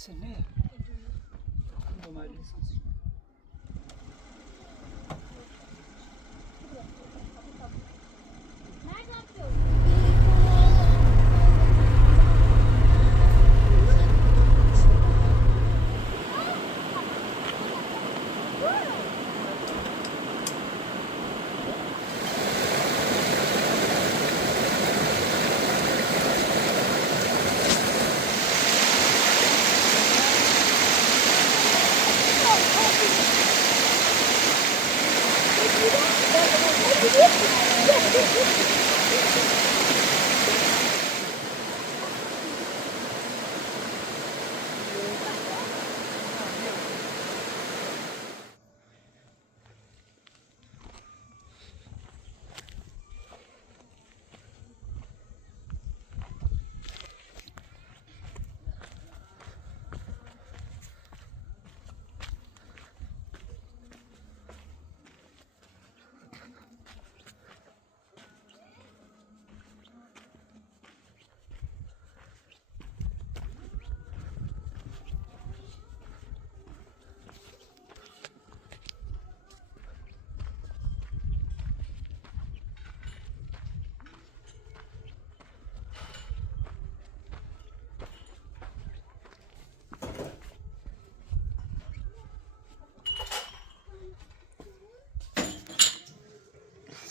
سنه domates.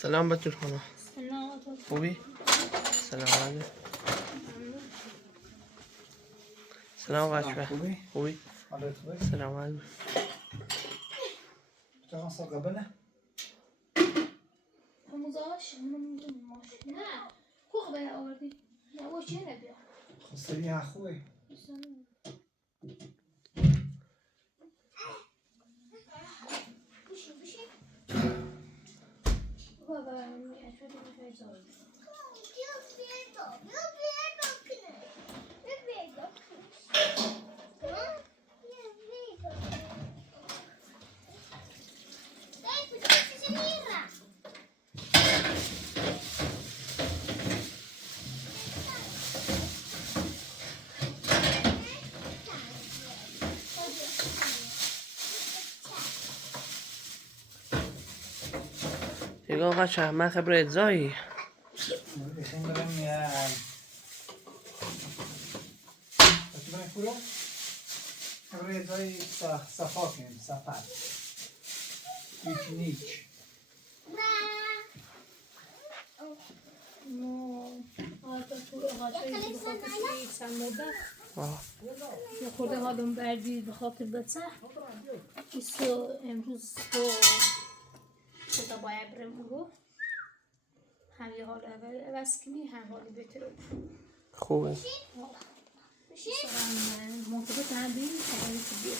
سلام بچه خانم. سلام. خوبی؟ سلام علیکم. سلام بچه. خوبی؟ سلام علیکم. چقدر سال قبله؟ هموزاش نه خوبه آوردی نه و چه نبیا خسری ها خوبه بشی بابا اشوفی بفرستم يقول غشا ما خبرت زاي الحين برم يا برم كله خبره زي صفاكم صفات نيش یه خورده حالم بردی به خاطر بچه ایسو امروز تو خدا باید برم برو هم یه حال عوض کنی هم حالی بهتر خوبه مرتبط هم بیم خیلی خوبیه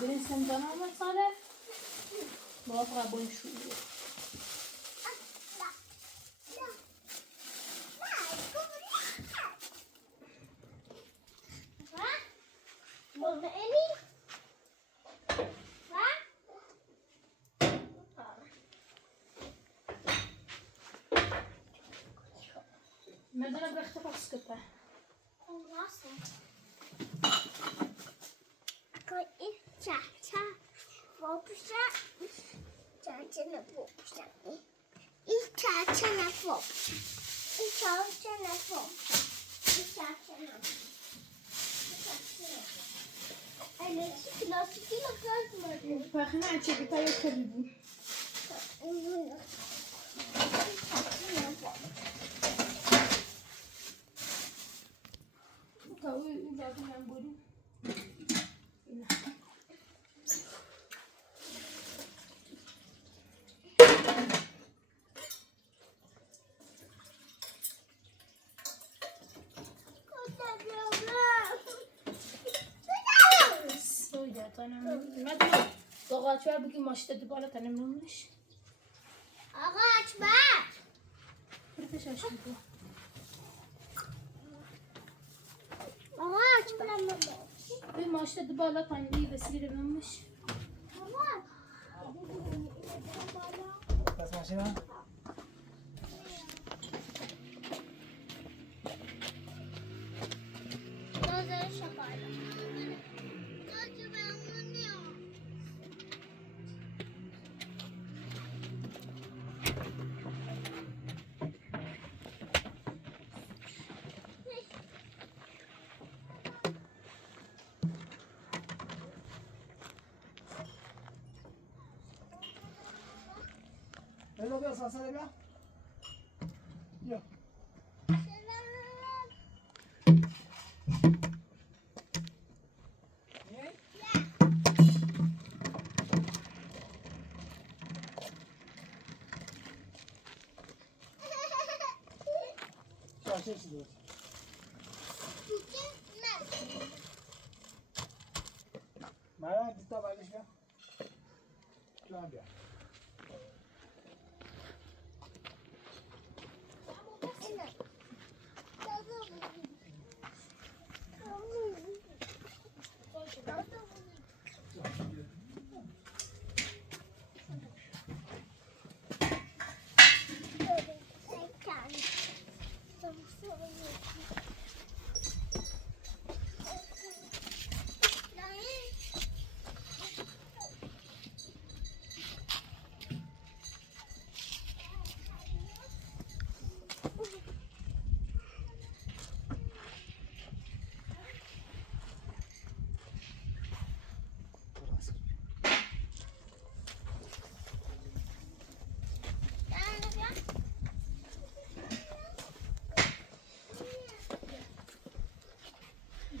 بریم سمجانه آمد ساله با فقط با این شروعه مدنه بخته پس کپه Pachina, ce che fai a آقا چرا بگی ماشته دو بالا تنم نمیش آقا چبر برفش آشی بگو آقا چبر بی ماشته دو بالا تنمی بسیر نمیش بس ماشینا بازار شکایت آجو بمونی بیا بیا ساسره بیا بیا شاشه چی بود مرا دیتا بردش بیا تو هم بیا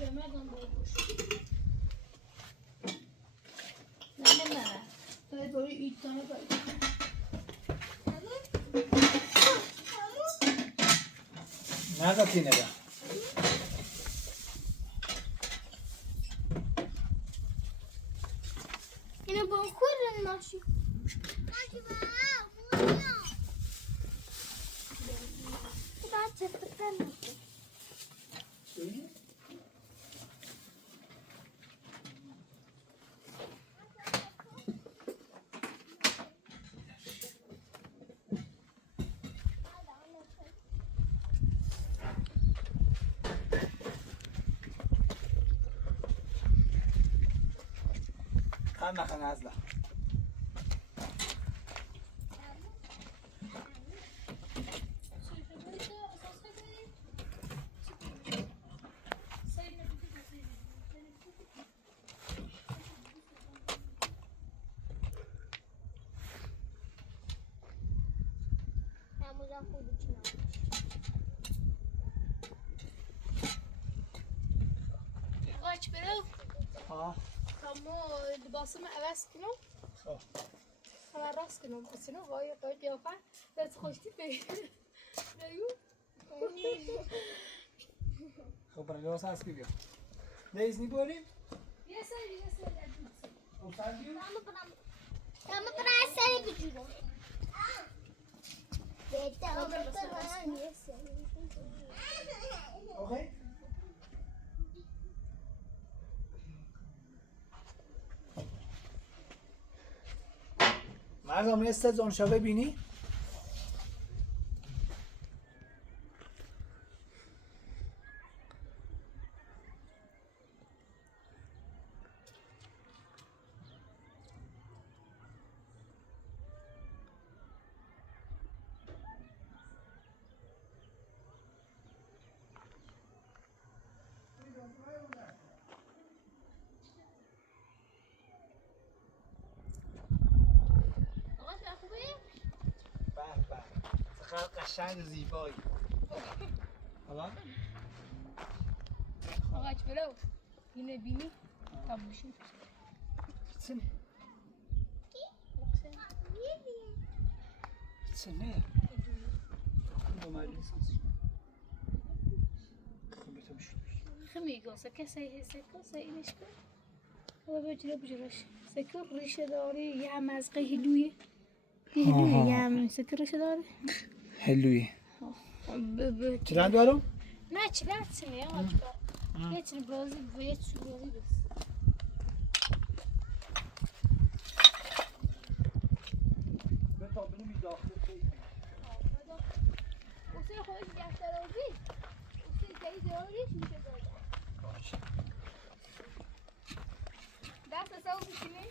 Görmeden boymuş. Ne? Böyle 3 tane böyle. Nerede tine be? Yine bu kurun maşı. Maşı be. Bunu. Daha çatıktan mı? هم نخن ازلا Hamurdan koyduk içine. Kaç برو ها اما لباسم عوض کنم خب همه راست کنم بسیار وای قیافه دست خوشتی بیو خب برای لباس هست بیا نیز نگوریم یه سری خب سر بیو Ama buraya seni gücüyorum. Yeter ama buraya niye seni? اوکی مردم نیست اون شبه بینی؟ قشنگ زیبایی حالا آقاچ برو اینه بینی تاب بشین سنه سنه دوماری ساز خب بشین خمیگو سکه اینش کن حالا بجرش سکه ریشه داری یه هم از قهلویه یه هم سکه ریشه داری هلوی چرا دارم؟ نه چرا سنه آقاچ برو یه چنی برازی و یه چنی برازی بس به تا بینو می داخل اصلا خودش دست داری اصلا جایی داریش میشه داده دست سو بشینی؟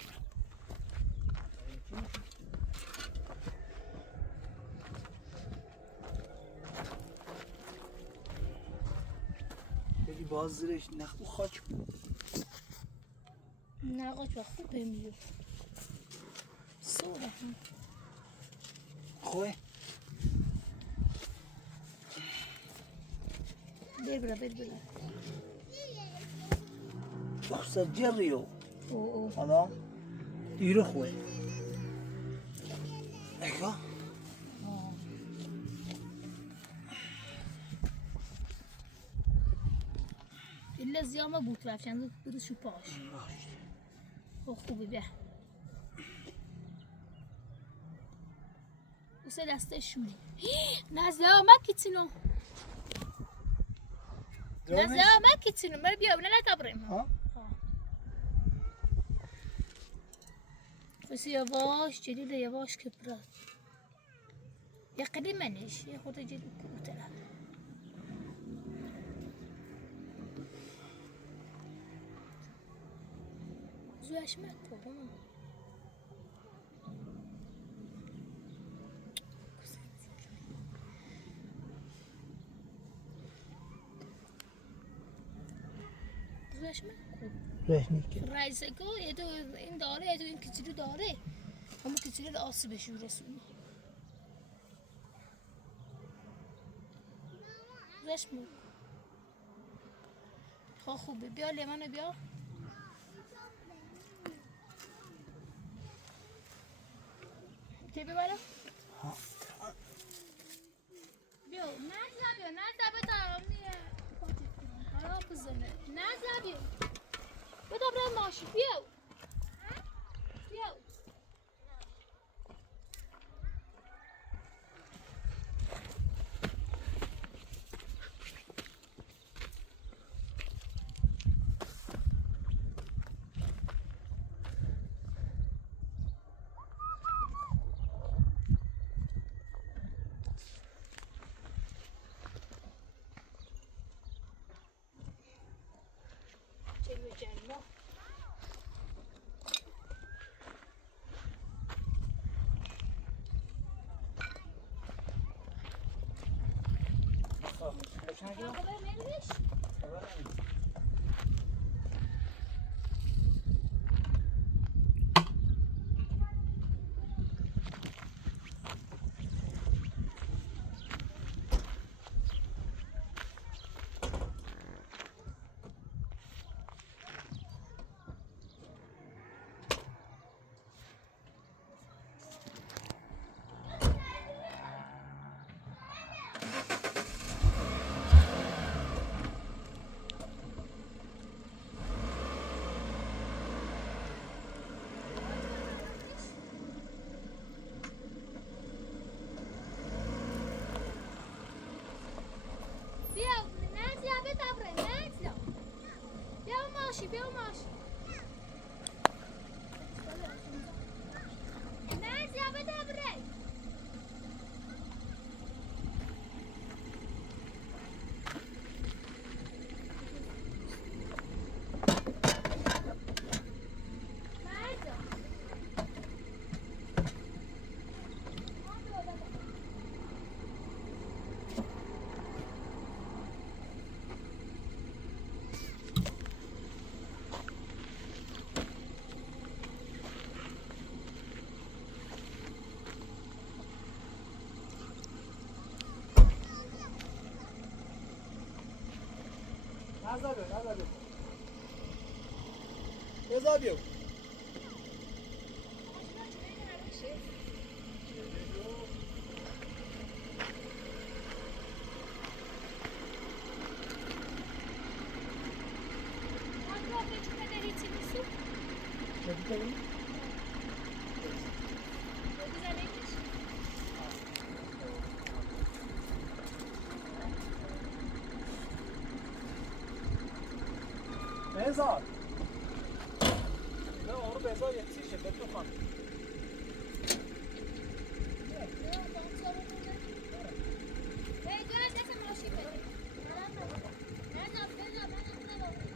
بگی باز زیرش نخو خاک نه قاچ و خوب میو سوره خوبه بر اخسر جریو او حالا دیرو خوبه اگه إلا زيامة بوتلا عشان بدوس شو باش خوبي به وسه دسته شونی نازلا ما کتینو نازلا ما کتینو مر بیا ولا نتبرم ها بس يواش جديدة يواش كبرت يا قديمنش يا خود جديد كوتلا زواش ما تبرم زواش ما رهنی که رئیسگو یه دو این داره یه دو این کچیلو داره همون کچیلو آسیبش رسونی رشمو خوبه بیا لیمانو بیا تی ببرم بیا نزا بتا میه خراب بزنه نزا بیا بتا برای ماشی بیا بیا ماشی نه زیابه دبره نزده بزا بیو بزار نه اونو بزار یکسیشه به تو خان Hey, yo, esa machine. No, no, no, no, no, no, no, no, no.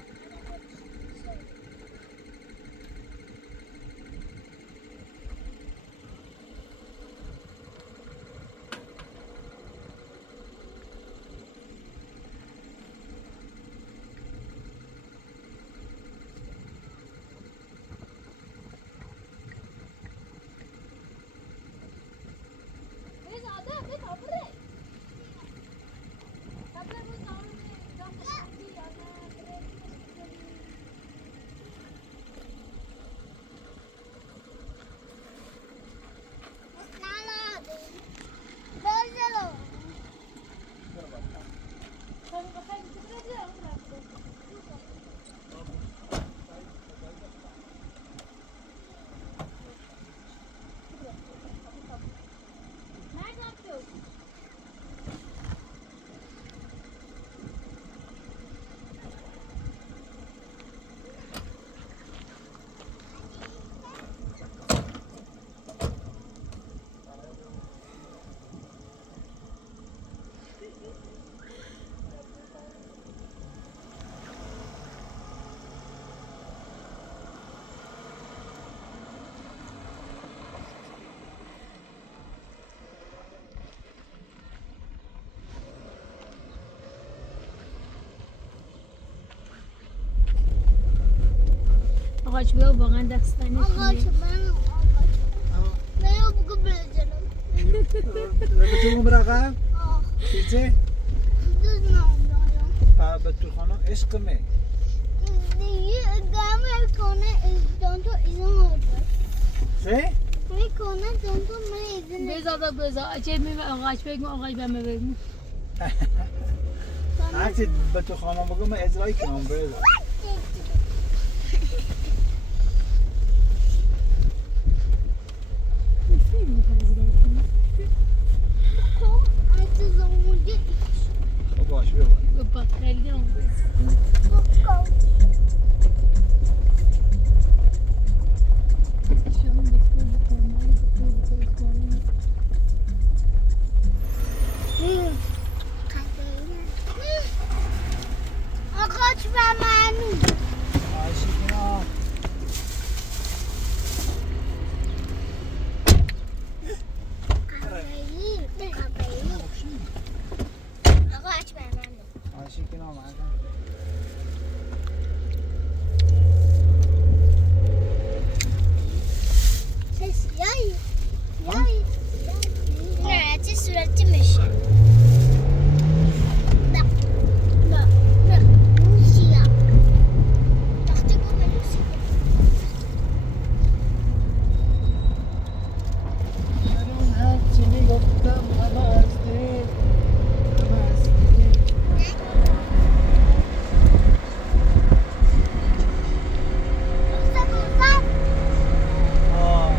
آقاچ بیا واقعا دستانی آقاچ من بگو بزنم تو برقم آه چیزه دوست نمیدارم به تو خانم عشق می دیگه گرم کنه دانتو ایزان آباد چه؟ میکنه دانتو من ایزان بزا چه می آقاچ بگم آقاچ بهم بگم هرچی به تو خانم بگم من اجرایی کنم برزا خب باش بیا با خیلی هم آقاچ و منو خواهشی کنم آقاچ و منو خواهشی کنم نه چه صورتی میشه نه نه نه موسیا تخته گو موسیا من هرچی میگفتم همه از دل همه از دل آه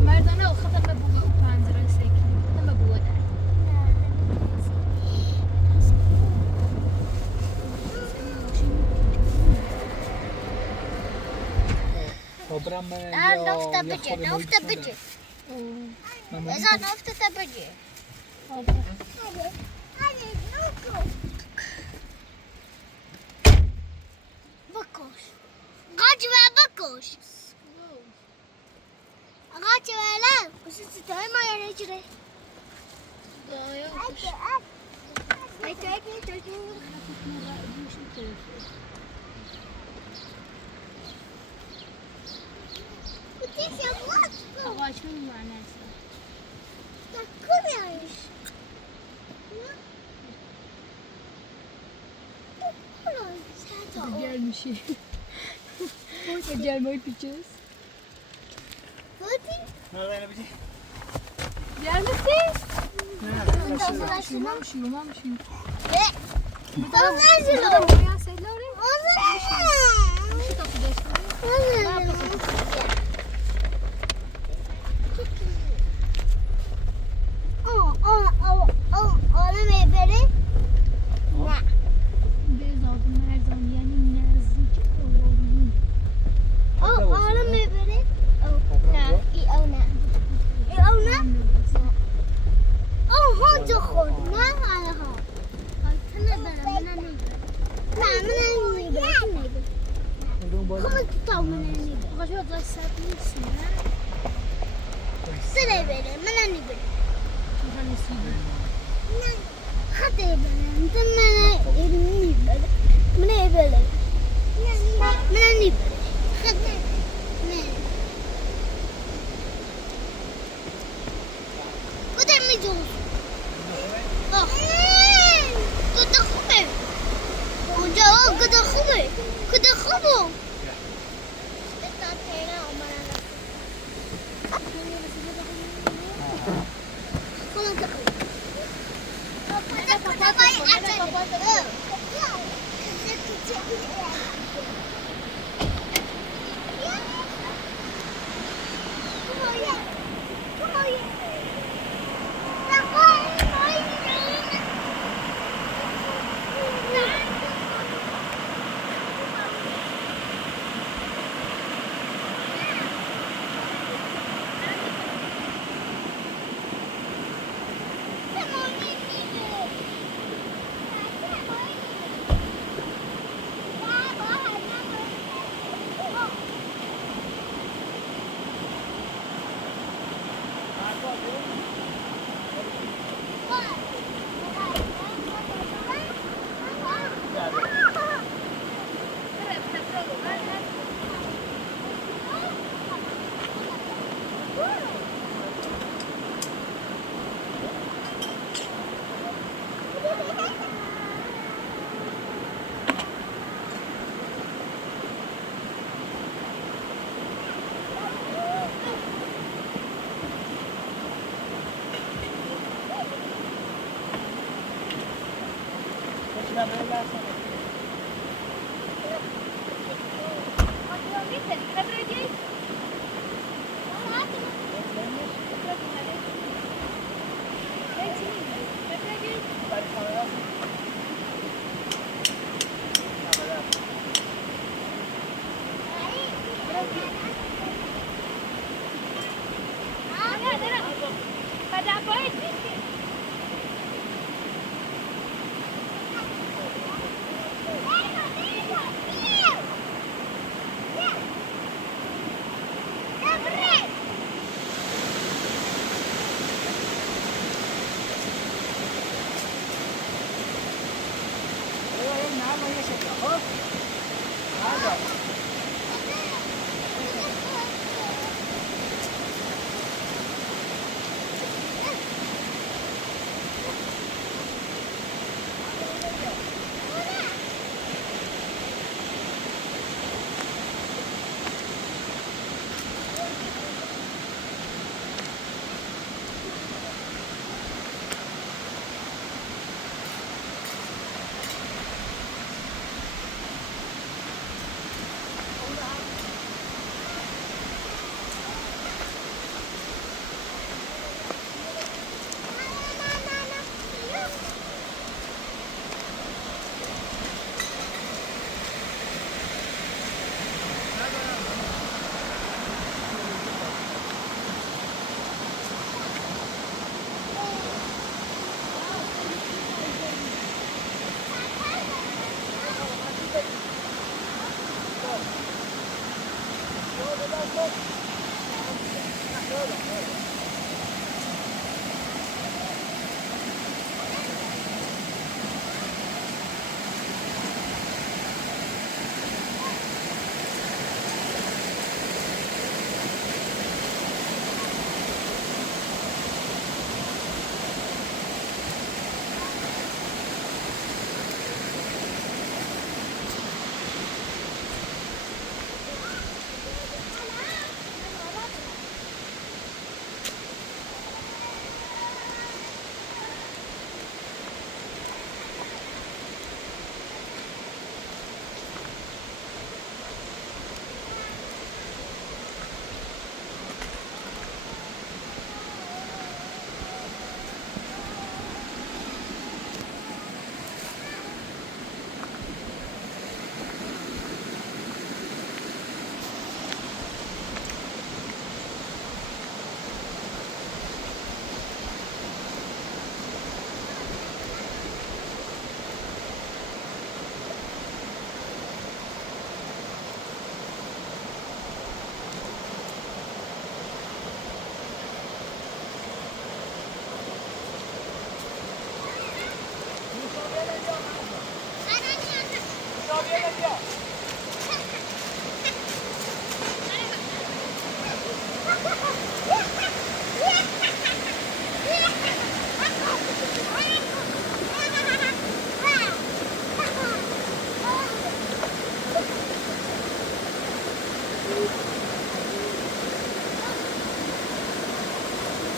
مردانه و خطر ببوگا و پنزره سیکی نمه بوده خبرم نفته بجه نفته بجه ازا نفته تا بجه بکش قاچ و بکش قاچ و لا بس ستای ما یعنی چره ای تو آقاچ میمونه gelmişi. Gelmeyi pişeceğiz. نه بجی Gelmesin. نه Şumamışım. Tamam. Buraya seyle oraya. Şu kapıda işte. Ne yapasın? Como que tá o menino? آقا شو دای سب نیستی نه؟ Sıraya verin. Bana ne verin? تو هم نیستی Hadi verin. Bana elini verin. Bana verin. Bana ne verin? Hadi. Ne? Bu da mı diyorsun? Bak. Gıda kubu. Hoca o gıda kubu. Gıda kubu. İşte tatlıya olmalı. Kapan takıyor.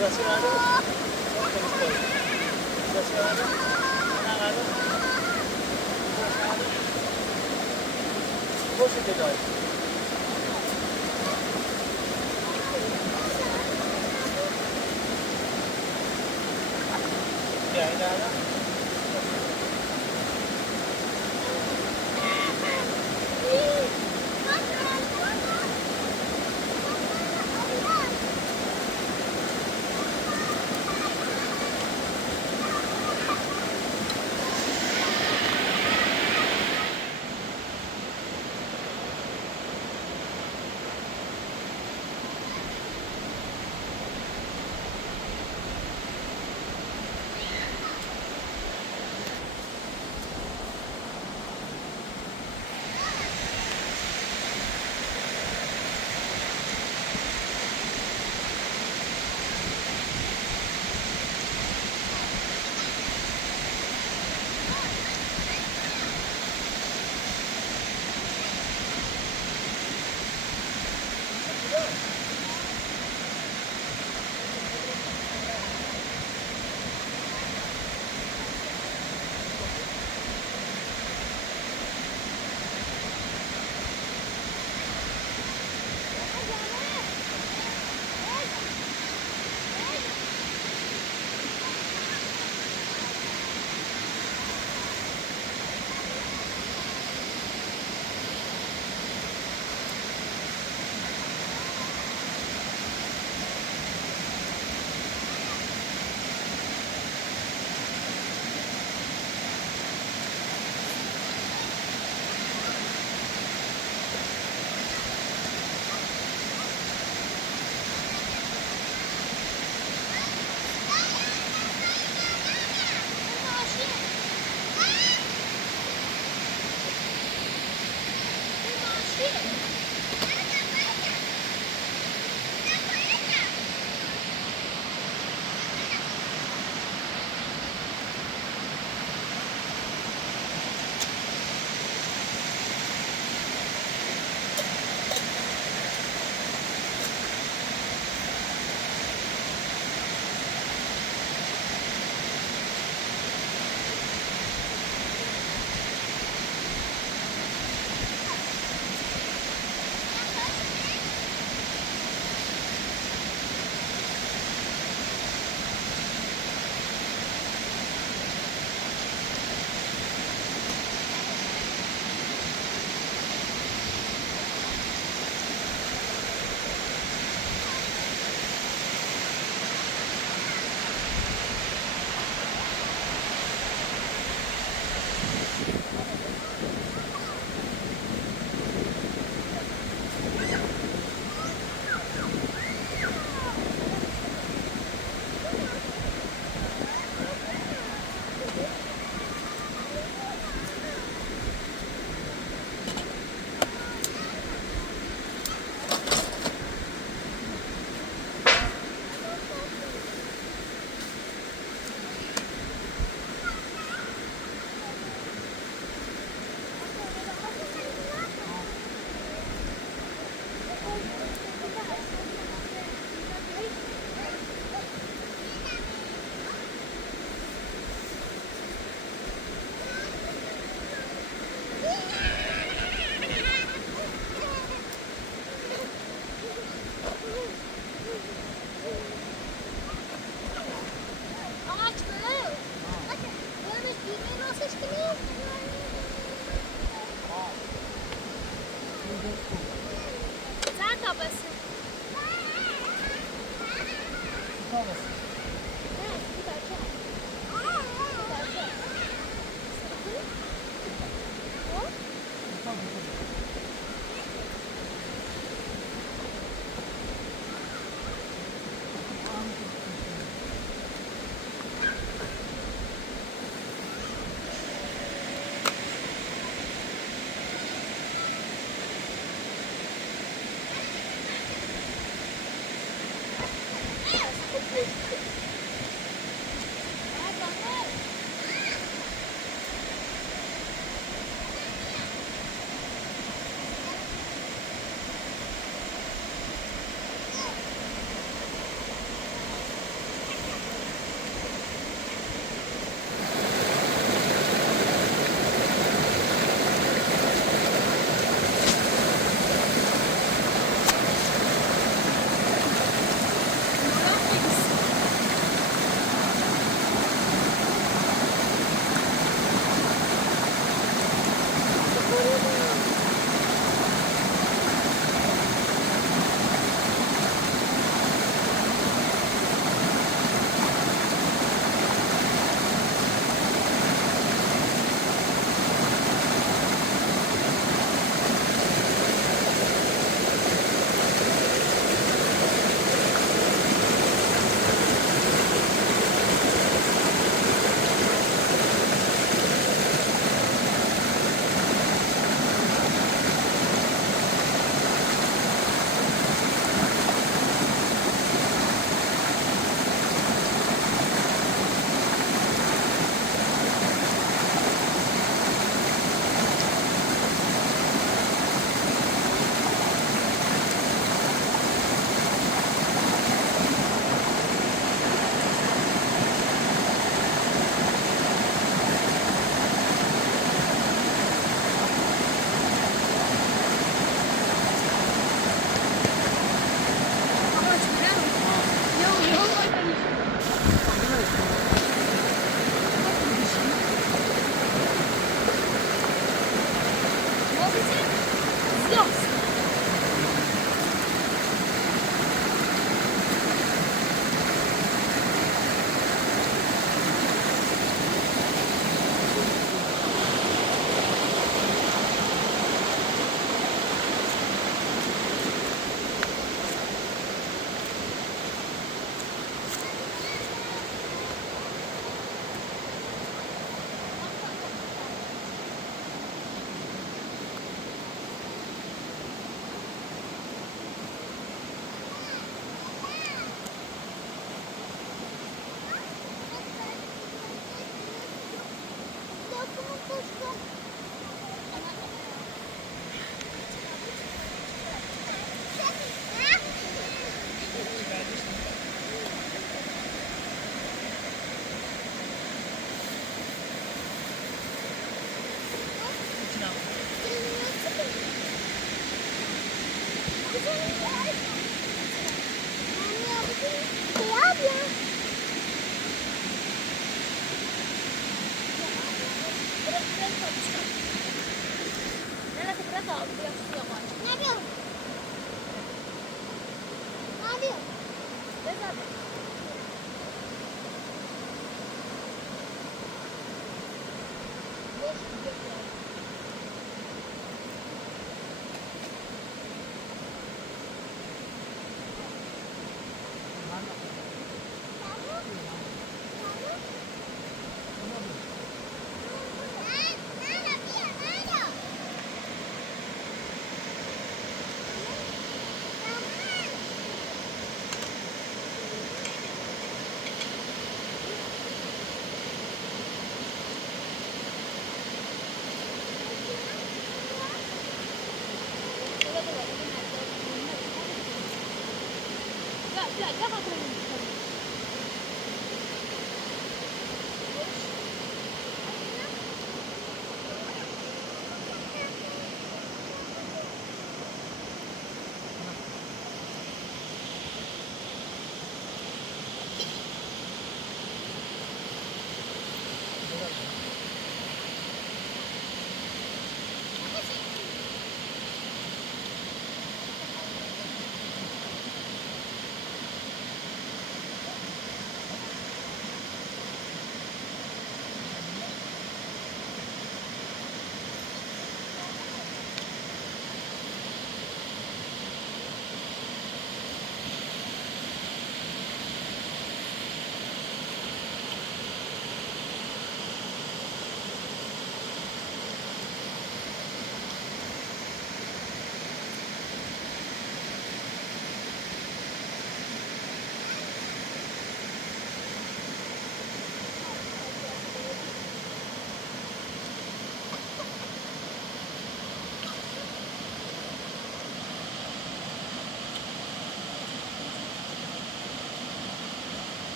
Masih ada? Masih ada? Mana ada? Masih ada? Masih ada? Ya, ini ada.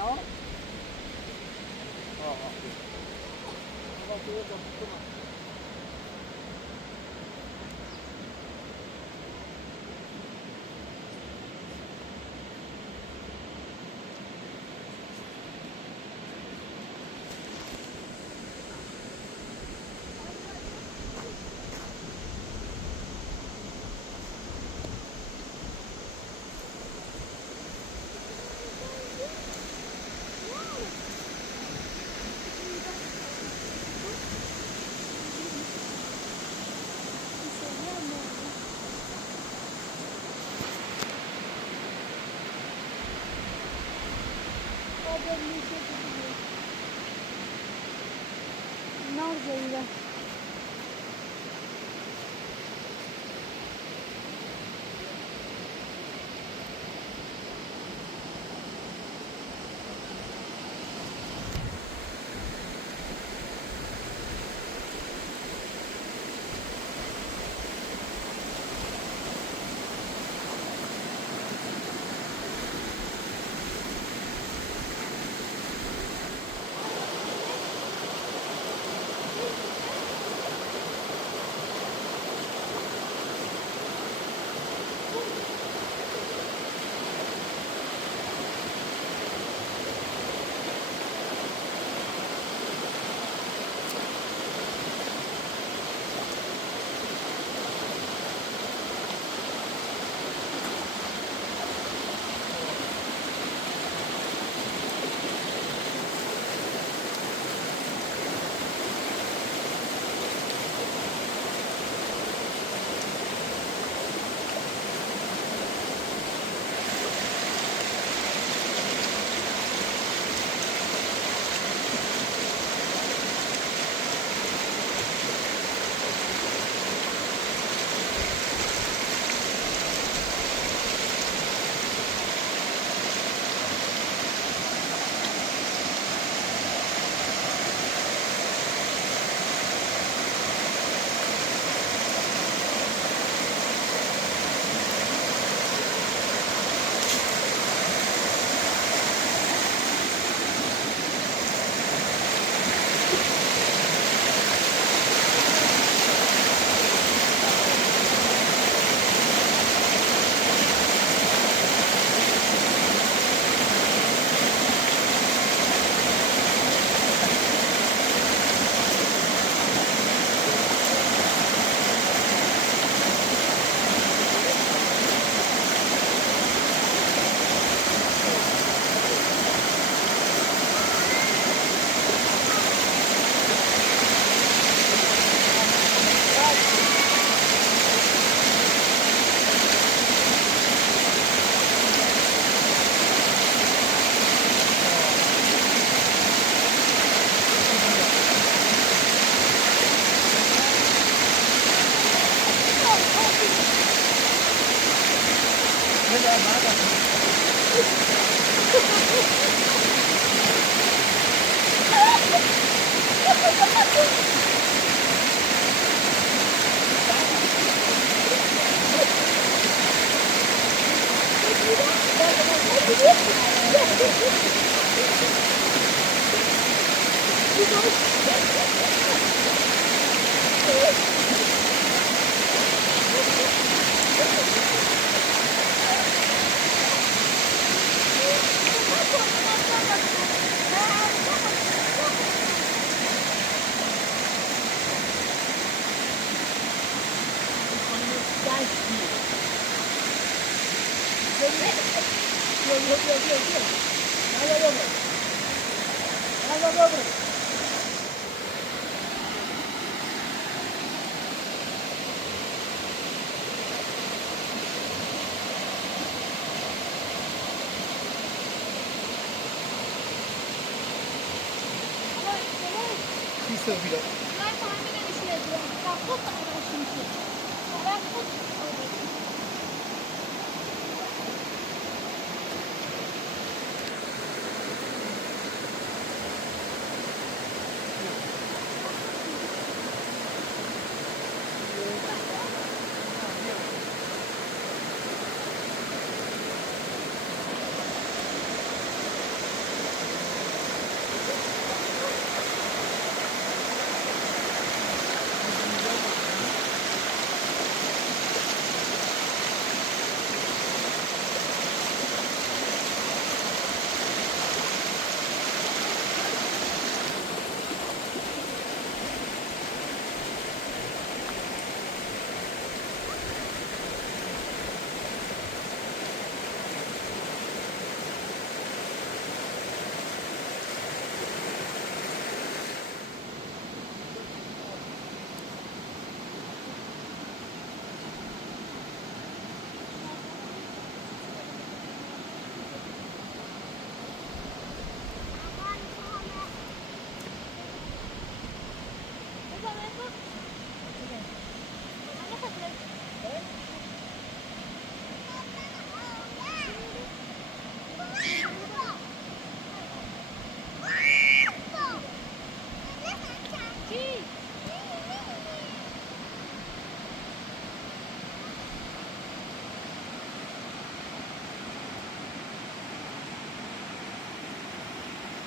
Ano? Oo. نار زي ده.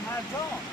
مرجان